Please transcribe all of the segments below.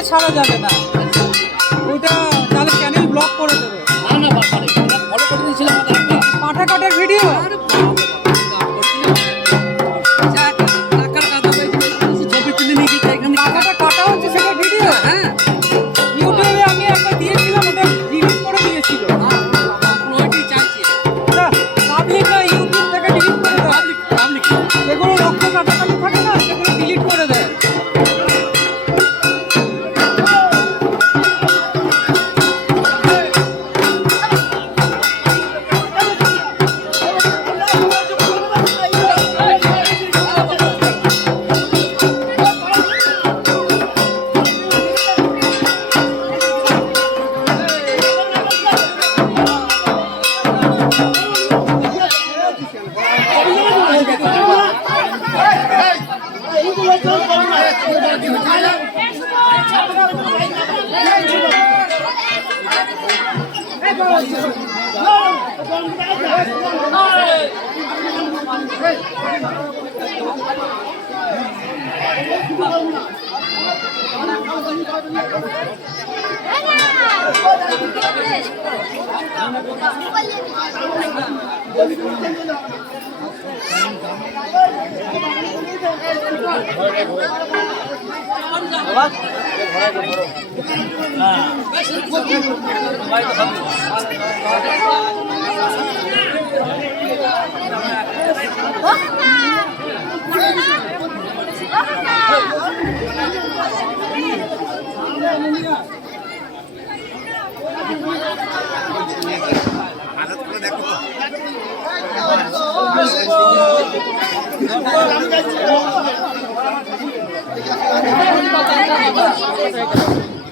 করে ছাড়া যাবে না, ওইটা তাহলে চ্যানেল ব্লক করে দেবে। না না বাবা, ফলো করে দিয়েছিলাম আমাদের একটা পাঠা কাটার ভিডিও। ছবি তুলে নিয়ে গেছে এখানে। পাঠাটা কাটা হচ্ছে সেটা ভিডিও। হ্যাঁ, ইউটিউবে আমি একবার দিয়েছিলাম, ওটা ডিলিট করে দিয়েছিল। ওইটাই চাইছে পাবলিক না, ইউটিউব থেকে ডিলিট করে দেয়। পাবলিক। যেগুলো রক্ত কাটাকাটি থাকে না, সেগুলো ডিলিট করে দেয়।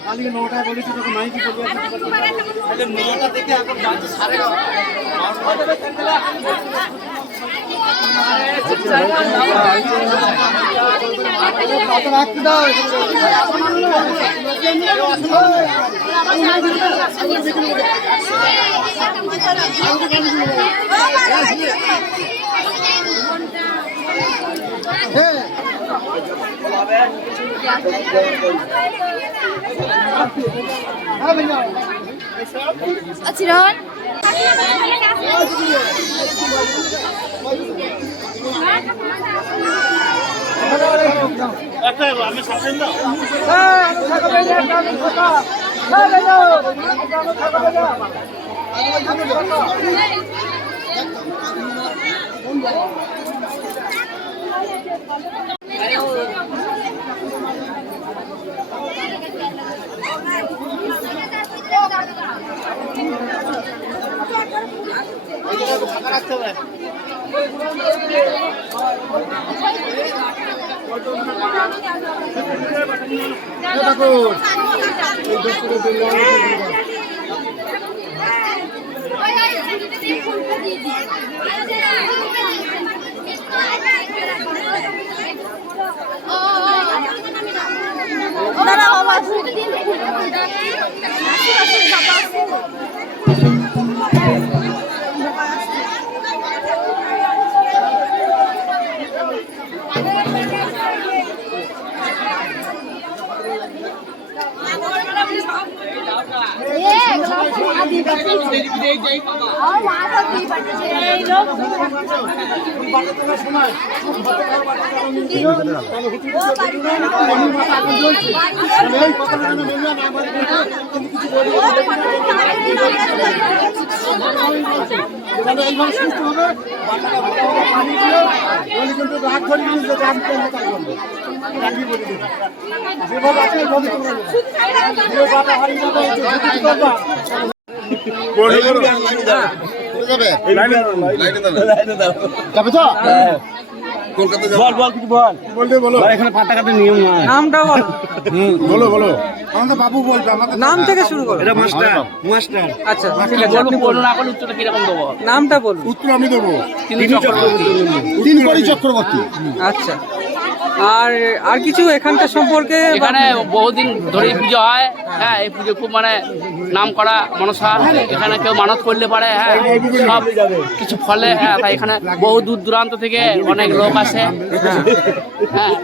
কালকে 9টায় বলেছি তখন মাইকি করবে, 9টা থেকে এখন বাজে 9:30। রাখতে দাও। Aciron. নামটা বলো। বলো বলো, আমাদের বাবু বলবে, আমাদের নাম থেকে শুরু করো। এটা মাস্টার। মাস্টার আচ্ছা ঠিক আছে, আপনি বলুন। না করলে উত্তরটা কিরকম দেবো? নামটা বলুন। উত্তর আমি দেবো। তিনি চক্রবর্তী। আচ্ছা, আর আর কিছু এখানকার সম্পর্কে? এখানে বহুদিন ধরে পুজো হয়। হ্যাঁ, এই পুজো খুব মানে নাম করা মনসা। এখানে কেউ মানত করলে পারে, হ্যাঁ, সব কিছু ফলে। হ্যাঁ, তাই এখানে বহু দূর দূরান্ত থেকে অনেক লোক আসে। হ্যাঁ,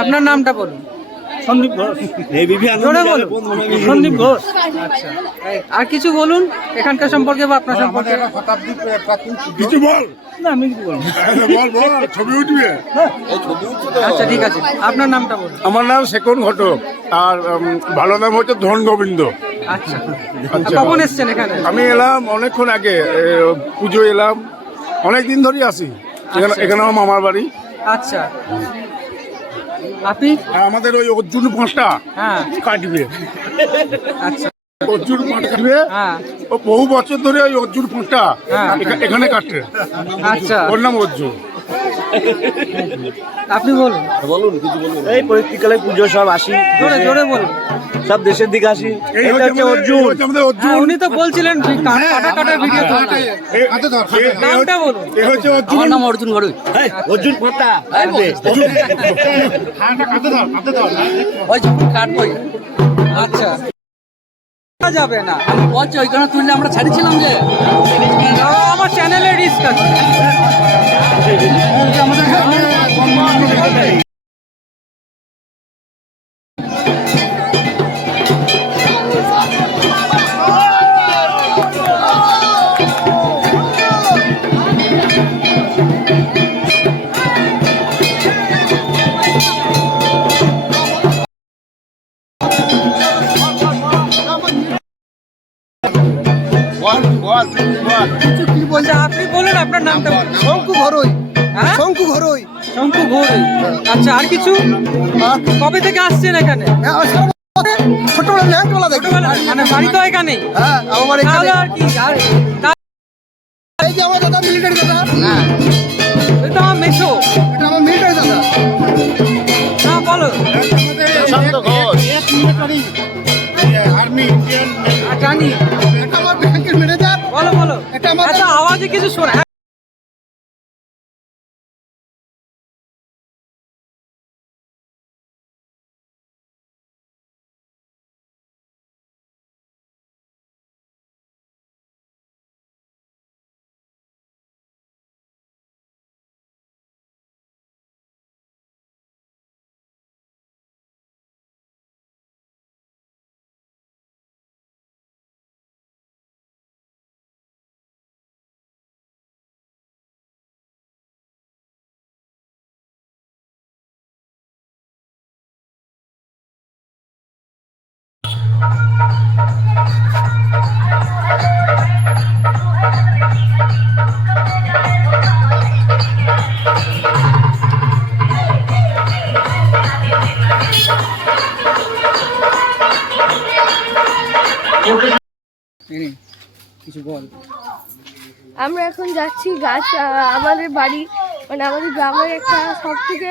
আপনার নামটা বলুন। সন্দীপ ঘোষ। জোরে বলুন। সন্দীপ ঘোষ। আচ্ছা আর কিছু বলুন এখানকার সম্পর্কে বা আপনার সম্পর্কে। কিছু বল, না আমি কিছু বলবো না। বল বল, ছবি উঠবে। আচ্ছা ঠিক আছে, আপনার নামটা বলুন। আমার নাম শেখর ঘটক, আর ভালো নাম হচ্ছে ধন গোবিন্দ। আচ্ছা আচ্ছা। কখন এসছেন এখানে? আমি এলাম অনেকক্ষণ আগে, পুজো এলাম, অনেক দিন ধরেই আসি এখানে। এখানে আমার মামার বাড়ি। আচ্ছা আপনি? আর আমাদের ওই অর্জুন পাঁচটা হ্যাঁ কাটবে, আচ্ছা অর্জুন পাঁচ কাটবে। হ্যাঁ ও বহু বছর ধরে ওই অর্জুন পাঁচটা হ্যাঁ। এখানে কাটে। আচ্ছা ওর নাম অর্জুন। আপনি বলুন। এই পরবর্তীকালে পুজো সব আসি, জোরে জোরে বলুন। সব দেশের দিকে আসি। এই এটা হচ্ছে অর্জুন। আমাদের অর্জুন। হ্যাঁ উনি তো বলছিলেন কাটা কাটার ভিডিও তো। নামটা বলুন। এ হচ্ছে অর্জুন। আমার নাম অর্জুন ঘরুই। অর্জুন ফোঁটা। ওই যখন কাটবো আচ্ছা যাবে না, আমি বলছি ওইখানে তুললে আমরা ছাড়িয়েছিলাম যে আমার চ্যানেলে রিস্ক আছে। আচ্ছা আপনি বলুন আপনার নামটা বলুন। শঙ্কু ঘরোই। হ্যাঁ শঙ্কু ঘরোই। শঙ্কু ঘোড়ই। আচ্ছা আর কিছু? কবে থেকে আসছেন এখানে? ছোটবেলা ল্যাংটোলা দেখি। ছোটবেলা মানে বাড়ি তো এখানেই? হ্যাঁ আমার এখানে। তাহলে আর কি এই যে আমার দাদা মিলিটারি দাদা। হ্যাঁ ওই তো আমার মেসো। এটা আমার মিলিটারি দাদা। না বলো। আর্মি আর জানি। এটা আমার ব্যাংকের ম্যানেজার। বলো বলো। এটা আমার আচ্ছা আওয়াজে কিছু শোনা। কিছু বল। আমরা এখন যাচ্ছি গাছ আমাদের বাড়ি মানে আমাদের গ্রামের একটা সব থেকে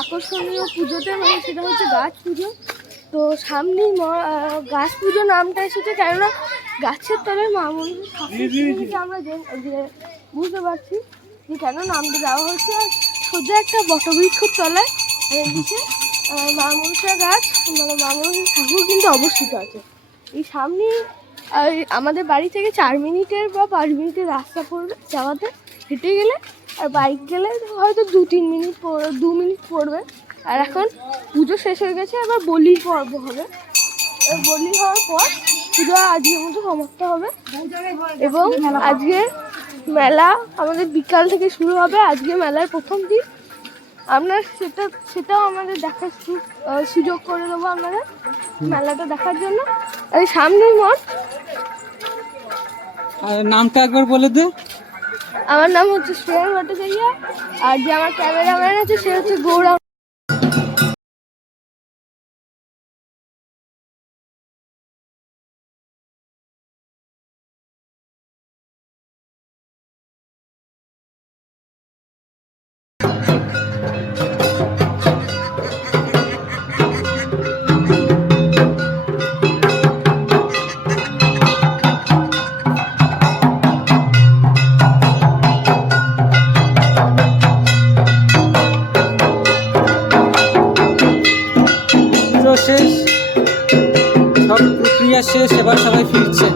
আকর্ষণীয় পুজোতে, মানে সেটা হচ্ছে গাছ পুজো। তো সামনেই গাছ পুজো নামটা এসেছে কেননা গাছের তলায় মা মনসা ঠাকুর আমরা বুঝতে পারছি যে কেন নামটা দেওয়া হচ্ছে। আর সোজা একটা বটবৃক্ষর তলায় নিচে মা মনসা গাছ মানে মা মনসা ঠাকুর কিন্তু অবস্থিত আছে। এই সামনেই আমাদের বাড়ি থেকে 4 মিনিটের বা 5 মিনিটের রাস্তা পড়বে যাওয়াতে, হেঁটে গেলে। আর বাইক গেলে হয়তো 2 মিনিট পড়বে। আর এখন পুজো শেষ হয়ে গেছে, এবার বলির পর্ব হবে। বলি হওয়ার পর পুজো আজকের মতো সমাপ্ত হবে। এবং আজকে মেলা আমাদের বিকাল থেকে শুরু হবে। আজকে মেলার প্রথম দিন, আমরা সেটাও আমাদের দেখার সুযোগ করে দেবো আপনাদের মেলাটা দেখার জন্য। এই সামনের মঠ। নামটা একবার বলে দে। আমার নাম হচ্ছে শ্রেয়া ভট্টাচার্য, আর যে আমার ক্যামেরাম্যান আছে সে হচ্ছে গৌরব। শেষ, সব প্রক্রিয়া শেষ, এবার সবাই ফিরছে।